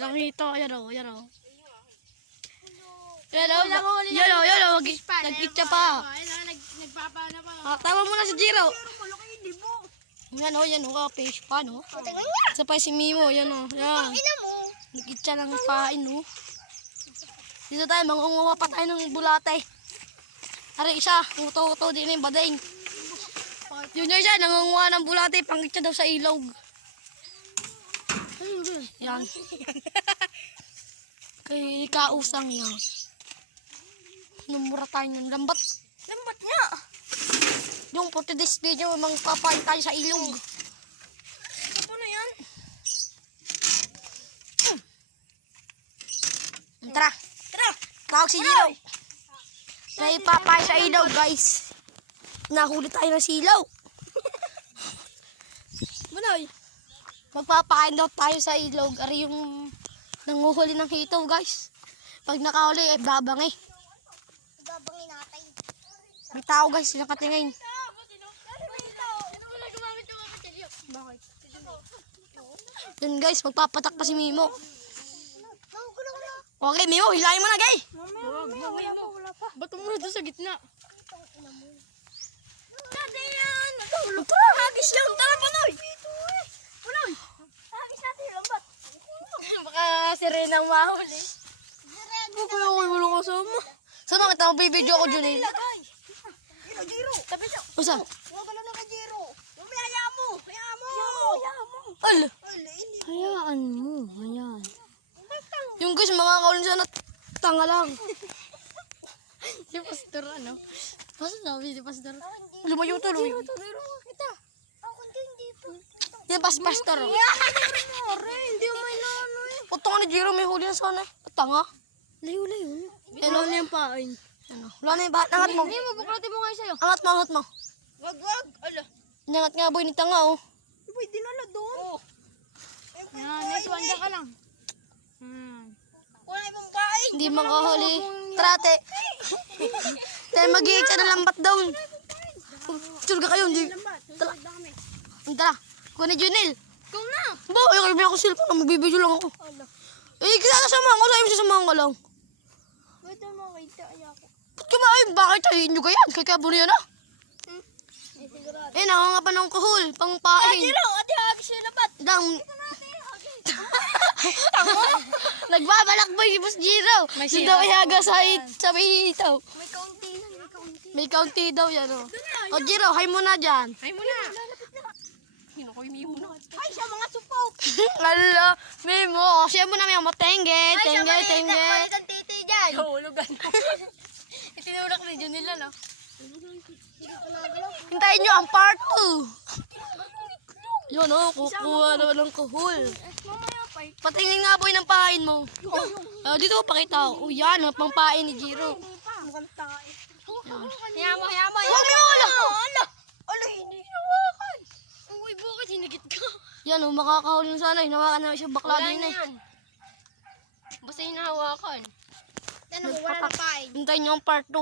Ang hito. Ayan o, ayan o. Ayan o, yan o. Nag-itcha pa. Nagpapana pa. Tawa mo na si Jiro. Malaki hindi mo. Yan o, fish pa, no? Tingnan nga. Isa pa si Mimo, yan o. Yan. Ina mo. Nag-itcha ng pain, no? Dito tayo, mangunguha pa tayo ng bulate. Ari, isa, uto-uto din yung bading. Yun yung isa, nangunguha ng bulate, pang-itcha daw sa ilog. Yan. Kay kausang yan. Numura tayo ng lambat. Lambat nga. Yung for today's video, magpapain tayo sa ilog. Ano na yan? Tara. Tawag si Jiro. May papay sa ilaw, guys. Nahuli tayo ng silaw. Manoy. Magpapakain daw tayo sa ilog. Ari yung nanguhuli ng hito, guys. Pag nakahuli, ay babang eh. Babangin natin. May tao, guys. Nakatingin. Bakit? Yun, guys. Magpapatak pa si Mimo. Nagugulo na. Okay, Mimo. Hilahin mo na, guys. Mamaya pa, wala pa. Ba't mo doon sa gitna? Dati yan. Hagis yan. Tara, Panoy. Punoy. Hagis natin yung lambat. Baka si Renang mahuli. Walang kasama. Saan makita mo video ko, Junel? Jiro. Tabi siya. Usa? Huwag ka lang ng Jiro. Mamaya, hayaan mo. Hayaan mo. Al! Ala, ini. Hayaan mo. Hayaan. Yung guys, makakaulin siya na tanga lang. Si Pastor, ano? Pastor sabi, si Pastor. Lumayo to, lumayo. Jiro, kita. Ako hindi po. Yan, Pastor. Hindi mo may nano eh. Putong ni Jiro, may huli na sana. Tanga. Layo. Ano na yung pain? Ano? Wala na yung bahat. Angat mo. Hindi mo, buklatin mo ngayon sa'yo. Angat mo. Wag. Ala. Angat nga, boy, ni tanga, oh. Uy, dinala doon. Oo. Yan, next one dyan ka lang. Wala ibang kain. Hindi makahuli. Trate. Tayo mag-iik siya ng lambat down. Tsurga kayo, hindi. Tara. Tara. Kuha ni Junel. Ikaw na. Ba, ayaw kayo ako cellphone. Magbibideo lang ako. Eh, kasama ko. Sabi mo sasamahan ka lang. Pwede mo kita. Ayako. Ba't kumain? Bakit tayo nyo ganyan? Kay Kabuli yan, ah. Eh, nakangapa ng kuhol. Pangpain. Jiro, ati hagis yung lambat. Dang. Nagbabalakboy si Boss Jiro. Hindi daw ihaga sa may hitaw. May kaunti. May kaunti daw yan, oh. O, Jiro, hay mo na dyan. Ay mo na. Ay, siya mga supok. Ala, Mimo. Siya mo na may matengge. Tengge. Maliit ang titi dyan. Hulugan. Itinulak ni Junil na, no? Hintayin nyo ang part 2. Yun, oh. Kukuha naman ng kuhol. Mamaya pa. Patingin nga, boy, ng pain mo. Dito, pakita. Oh, yan, oh, pangpain ni Jiro. Mukhang tayo. Hayaan mo. Huwag mo wala. Ala, hindi nawakan. Uy, bakit hinagit ka? Yan, oh, makakahuli na sana. Hinawakan na siya bakla din, eh. Basta hinahawakan. Ano, wala na kain. Hintayin nyo ang part 2.